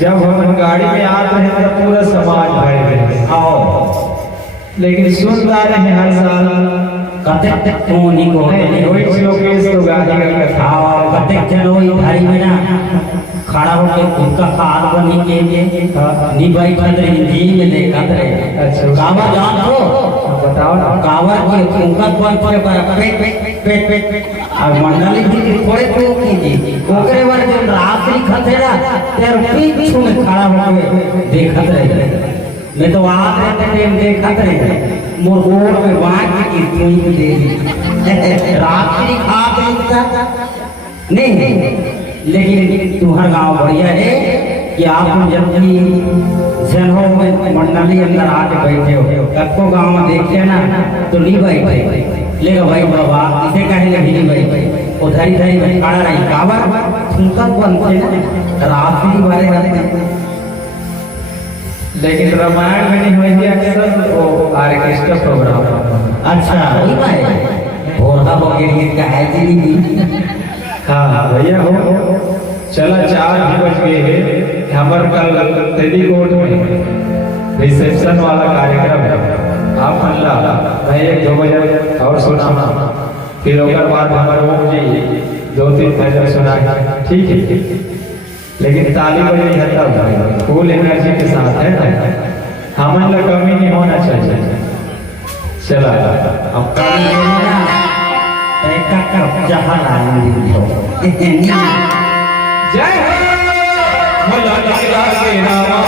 जब हम गाड़ी में आते हैं तो पूरा समाज भर आओ, लेकिन सुनता रहे हर साल कते कोनी को रोहित शोकेस तो गाड़ी का कथा कते चलो भाई में ना खड़ा होकर उनका खाल बनी के निभाई खतरे हिंदी में देखा रहे। अच्छा कावर जान को बताओ ना, कावर के उनका कौन पर पेट पेट पेट और मंडली की थोड़े को कीजिए ओकरे बार जब रात्रि खतरा तेरे पीछे में खड़ा होकर देखत रहे। मैं तो आप रहते टाइम देखत रहे मोर गोड़ में बांध के तुई दे रात्रि खा देखता नहीं, लेकिन तुम्हारा गांव बढ़िया है। कि आप जब भी जनों में मंडली अंदर आके बैठे हो, सबको गांव में देखते ना तो नहीं बैठे, लेगा भाई बाबा इसे कहे भी नहीं बैठे, उधरी धरी में खड़ा रही काबर सुनकर बनते ना रात्रि वाले रहते। लेकिन रामायण में नहीं हुई अक्सर वो ऑर्केस्ट्रा प्रोग्राम। अच्छा वही भाई भोरहा वगैरह का है जी। हाँ भैया हो चला 4 भी बज गए हैं। हमारे कल तेरी कोर्ट में रिसेप्शन वाला कार्यक्रम है। आप अल्लाह मैं 1-2 बजे और सुना, फिर ओकर बाद हमारे ओम जी 2-3 भजन सुना। ठीक है, लेकिन ताली बजे है फुल एनर्जी के साथ है ना, हमारा कमी नहीं होना चाहिए। चला अब कभी ना एक का जहां आनंद हो जय हो भला के रामा